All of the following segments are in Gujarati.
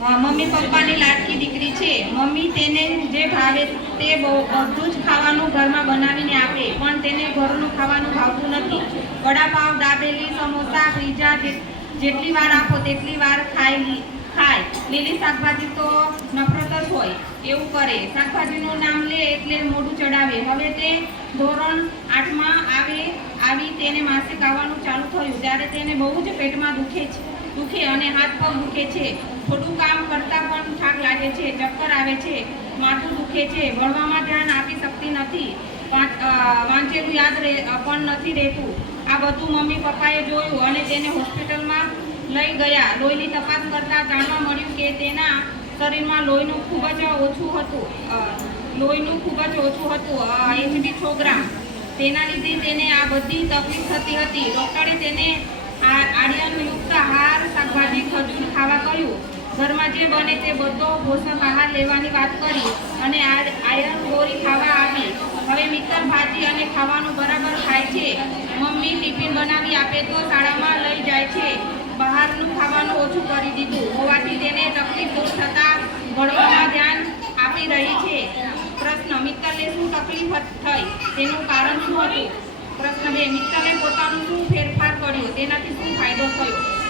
મમ્મી પપ્પાની લાડકી દીકરી છે. મમ્મી તેને જે ભાવે તે બધું જ ખાવાનું ઘરમાં બનાવીને આપે, પણ તેને ઘરનું ખાવાનું ભાવતું નથી. વડાપાવ, દાબેલી, સમોસા, પીઝા જેટલી વાર આપો તેટલી વાર ખાઈ, ખાય. લીલી શાકભાજી તો નફરત જ હોય, એવું કરે. શાકભાજીનું નામ લે એટલે મોઢું ચડાવે. હવે તે ધોરણ આઠમાં આવે, આવી તેને માસિક આવવાનું ચાલુ થયું. ત્યારે તેને બહુ જ પેટમાં દુખે છે. દુખે અને હાથ પગ દુખે છે. થોડું કામ કરતાં પણ થાક લાગે છે, ચક્કર આવે છે, માથું દુખે છે. ભણવામાં ધ્યાન આપી શકતી નથી. વાંચ- વાંચેલું યાદ પણ નથી રહેતું. આ બધું મમ્મી પપ્પાએ જોયું અને તેને હોસ્પિટલમાં લઈ ગયા. લોહીની તપાસ કરતાં જાણવા મળ્યું કે તેના શરીરમાં લોહીનું ખૂબ જ ઓછું હતું. લોહીનું ખૂબ જ ઓછું હતું. એચબી છોકરા. તેના લીધે તેને આ બધી તકલીફ થતી હતી. ડૉક્ટરે તેને આ આર્યનયુક્ત આહાર શાકભાજી ખજૂર ખાવા કહ્યું ઘરમાં જે બને તે બધો પોષક આહાર લેવાની વાત કરી અને આયર્ન ગોળી ખાવા આપી હવે મિત્ર ભાજી અને ખાવાનું બરાબર ખાય છે. મમ્મી ટિફિન બનાવી આપે તો શાળામાં લઈ જાય છે. બહારનું ખાવાનું ઓછું કરી દીધું. હોવાથી તેને તકલીફ દૂર થતાં ભણવામાં ધ્યાન આપી રહી છે. પ્રશ્ન મિત્તલને શું તકલીફ થઈ? તેનું કારણ શું હતું? પ્રશ્ન બે મિત્તલે પોતાનું શું ફેરફાર કર્યો તેનાથી શું ફાયદો થયો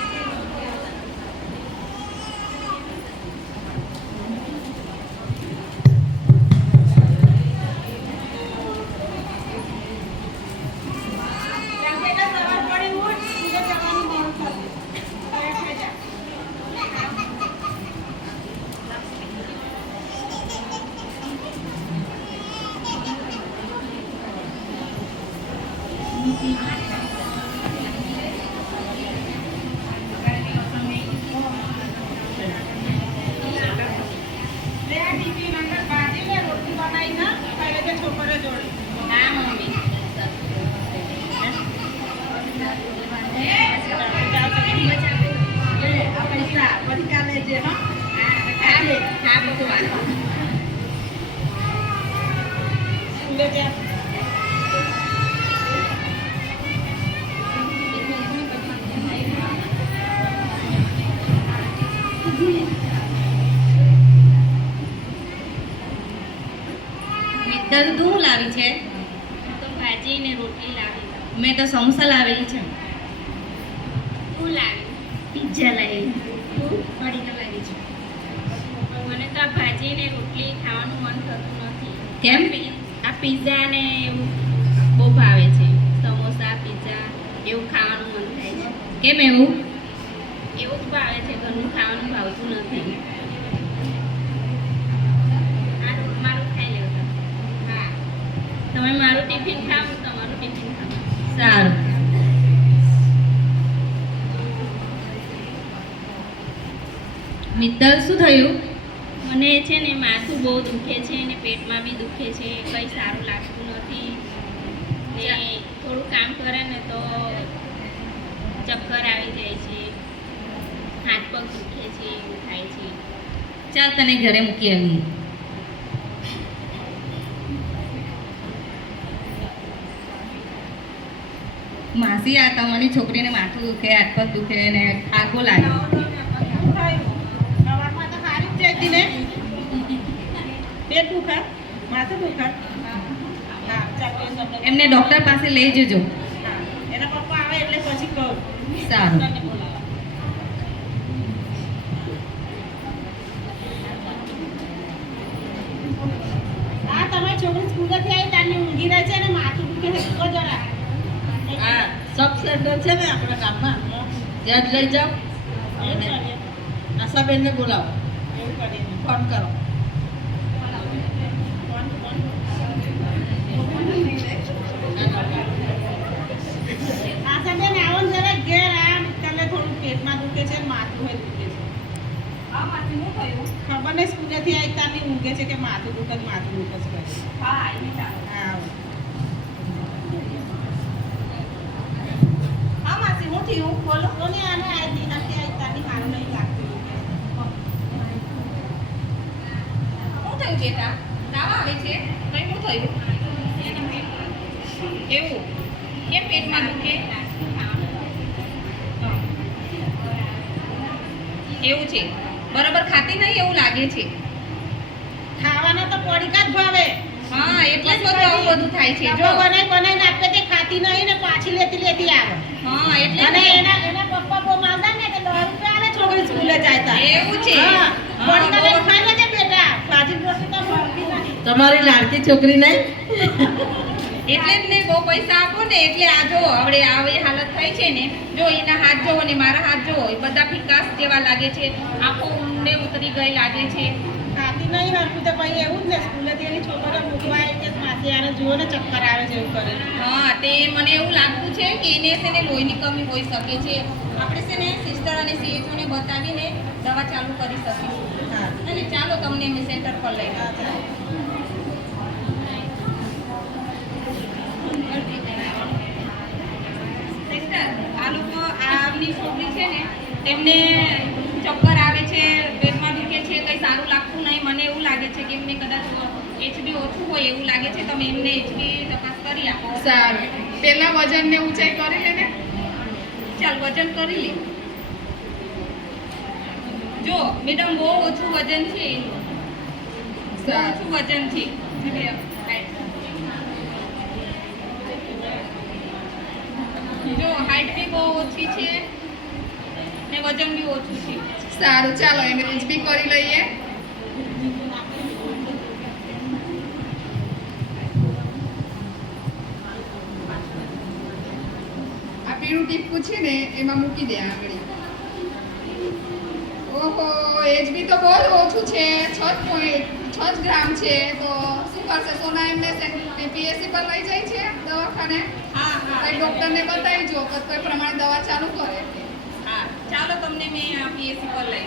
હા મિત્તલ તું લાવી છે. તો ભાજી ને રોટલી લાવી મેં તો સમોસા લાવેલી છે. તું લાવી. પિઝા લાવી તું પડી તો લાવી છે. મને તો આ ભાજી ને રોટલી ખાવાનું મન થતું નથી. કેમ? આ પીઝા ને એવું બહુ ભાવે છે. સમોસા પીઝા એવું ખાવાનું મન થાય છે. કેમ એવું? એવું જ ભાવે છે. ઘરનું ખાવાનું ભાવતું નથી આ રો- મારું ખાઈ લેવું તમે. હા તમે મારું ટિફિન ખાવ હું તમારું ટિફિન ખાવ સારું મિત્તલ શું થયું? મને છે ને માથું બહુ દુખે છે ને પેટમાં બી દુખે છે કંઈ સારું લાગતું નથી. ને થોડું કામ કરે ને તો ચક્કર આવી જાય છે હાથ પગ દુખે છે એવું થાય છે. ચાલ તને ઘરે મૂકી આવી માસી આ તમારી છોકરીને માથું દુખે હાથ પગ દુખે ને આખો લાગે. સવારમાં તો સારી જ જતી ને પેટ દુખા માથું દુખા હા એમને ડૉક્ટર પાસે લઈ જજો. એના પપ્પા આવે એટલે પછી કહું. સારું. ડૉક્ટરને બોલાવો. હા તમારી છોકરી સ્કૂલેથી આવી તારની ઊંઘી રહે છે ને માથું દુખે છે તો જરા. આ સબ સેન્ટર છે ને આપણા ગામમાં? ત્યાં જ લઈ જાઓ. આશાબેનને બોલાવો. ફોન કરો પેટમાં દુખે છે માથું હોય દુખે છે ખબર નહીં સ્કૂલેથી આવી તારની ઊંઘે છે કે માથું દુખે માથું દુખે છે હા, માસી, હું થયું? બોલો. તો ને આને આવી તારની સારું નહીં લાગતું શું તાવ આવે છે કઈ શું થયું. એવું? કેમ પેટમાં દુખે? એવું છે. બરાબર ખાતી નહીં એવું લાગે છે. ખાવાના તો પડીકા જ ભાવે. હા એટલે જ બધું આવું બધું થાય છે જો. બનાવી બનાવીને આપે તે ખાતી નહીં ને પાછી લેતી લેતી આવે. હા એટલે અને જ ને. એના એના પપ્પા બહુ માંગા ને કે દસ રૂપિયા આલે છોકરી સ્કૂલે જાય તા. એવું છે હા, હા, પડીકા લઈને બહુ- ખાઈ લેજે બેટા બાજરી રોટલી તો મળતી નથી. તમારી લાડકી છોકરી નહીં? એટલે જ ને બહુ પૈસા આપો ને એટલે આ જો હવે આવી હાલત થાય છે ને જો એના હાથ જોવો ને મારા હાથ જોવો એ બધા ફિકાસ જેવા લાગે છે. આખો ઊંડે ઉતરી ગઈ લાગે છે. ખાતી નહીં હરખું તો પછી એવું જ ને સ્કૂલેથી એની છોકરો મૂકવા કે માસી આને જુઓ ને ચક્કર આવે છે એવું કરે. હા તે મને એવું લાગતું છે કે એને છે ને લોહીની કમી હોઈ શકે છે. આપણે છે ને સિસ્ટર અને સીએચઓને બતાવીને દવા ચાલુ કરી શકીશું. હા. અને ચાલો તમને અમે સેન્ટર પર લઈ હા, આમની છોકરી છે ને તેમને ચક્કર આવે છે પેટમાં દુખે છે કંઈ સારું લાગતું નહીં મને એવું લાગે છે કે એમને કદાચ એચબી ઓછું હોય એવું લાગે છે તમે એમને એચબી તપાસ કરી આપો. સારું. પહેલાં વજન ને ઊંચાઈ કરી લે ને? ચાલ વજન કરી લે. જો મેડમ બહુ ઓછું વજન છે. ઓછું વજન છે. જો હાઈટ બી બહુ ઓછી છે ને વજન બી ઓછું છે. સારું, ચાલો એને રેન્જ બી કરી લઈએ. આ પીળું ટીપકું છે ને, એમાં મૂકી દે આગળ. ઓહો એજ બી તો બહુ ઓછું છે, છ પોઈન્ટ છ ગ્રામ છે. તો શું કરશે? સોના એમને પીએસસી પર લઈ જાય છે દવાખાને? કઈ ડૉક્ટરને બતાવી જો કે કોઈ પ્રમાણે દવા ચાલુ કરે. હા ચાલો તમને મેં પીએસસી પર લઈ.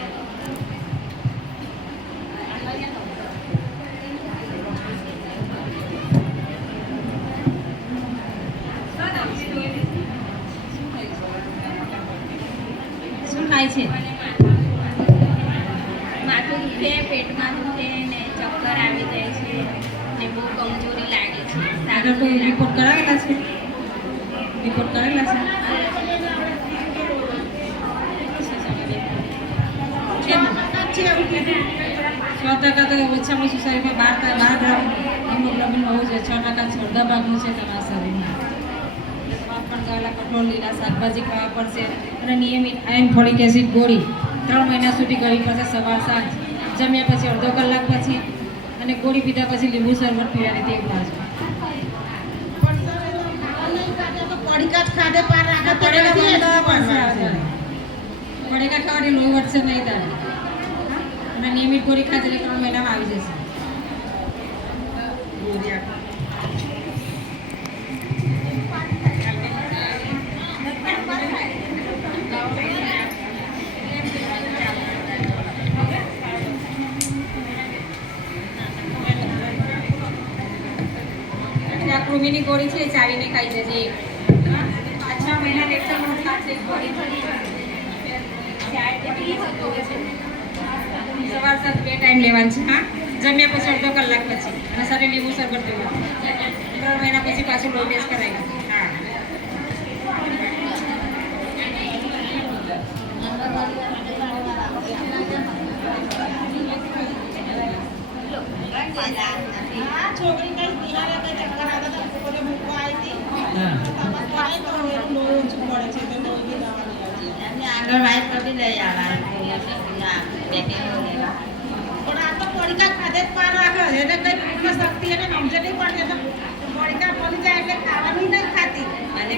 શું થાય છે? માથું દુખે પેટમાં દુખે ને ચક્કર આવી જાય છે ને બહુ કમજોરી લાગે છે. સારું રિપોર્ટ કરાવેલા છે? રિપોર્ટ કરેલા છે છ ટકા તો ઓછામાં ઓછું શરીરમાં બાર બાર ગ્રામ હિમોગ્લોબિન હોવું જોઈએ છ ટકા અડધા ભાગનું છે તમારા શરીરમાં પણ ગયેલા કઠોળ લીલા શાકભાજી ખાવા પડશે અને નિયમિત આયન ફોલિક એસિડ ગોળી ત્રણ મહિના સુધી ગળી પડશે સવાર સાંજ જમ્યા પછી અડધો કલાક પછી અને ગોળી પીધા પછી લીંબુ શરબત પીવાની ટેવ પાડજો ખાધે પાર રાખે પડેગા બંધ પડશે પડેગા ખાવાથી લોહી વધશે નહીં તારે. અને નિયમિત ગોળી ખાધે એટલે ત્રણ મહિનામાં આવી જશે. કૃમિની ગોળી છે ચાવીને ખાઈ જશે મહિના લેક્ચર સાથે ખાશે ગોળી સવાર સાંજ બે ટાઈમ લેવાનું છે, હા? જમ્યા પછી અડધો કલાક પછી. અને સાથે લીંબુ શરબત પીવાનું ત્રણ મહિના પછી પાછું લો ટેસ્ટ કરાવી હા. છોકરી કઈ બિહારે ચક્કર આવતા હતા લોકોને મૂકવા આવી હતી તપાસ કરાવી તો એનું લોહી ઓછું પડે છે તો લોહીની દવા લેવાની એમને પણ આ તો પડીકા ખાધે જ પાર રાખે એને કઈ પેટમાં શક્તિ એને સમજે નહીં પડી જાય એટલે ખાવાની નહીં ખાતી અને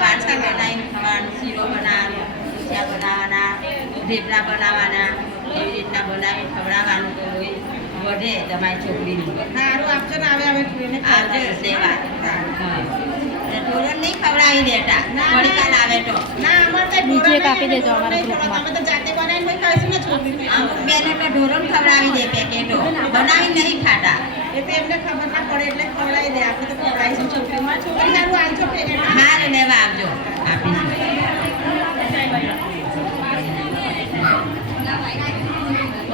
વાટકા બનાવીને ખાવાનું શીરો બનાવવાનો ભજીયા બનાવવાના ઢેપલા બનાવવાના એવી રીતના બનાવી ખવડાવવાનું તો લોહી વધે તમારી છોકરીનું સારું આપજો ને આવે આવે આવજો સેવા. ઢોલર નહીં ખવડાવી દેતા. વળી કાલ આવે તો. ના અમાર તો આપી દેજો તો જાતે બનાવીને ખાઈશું ને છોકરી ખવડાવી દે પેકેટો. બનાવી નહીં ખાતા. એટલે એમને ખબર ના પડે એટલે ખવડાવી દે. તો ખવડાવીશું છોકરીમાં છોકરી હાલ લેવા આવજો. આપીશું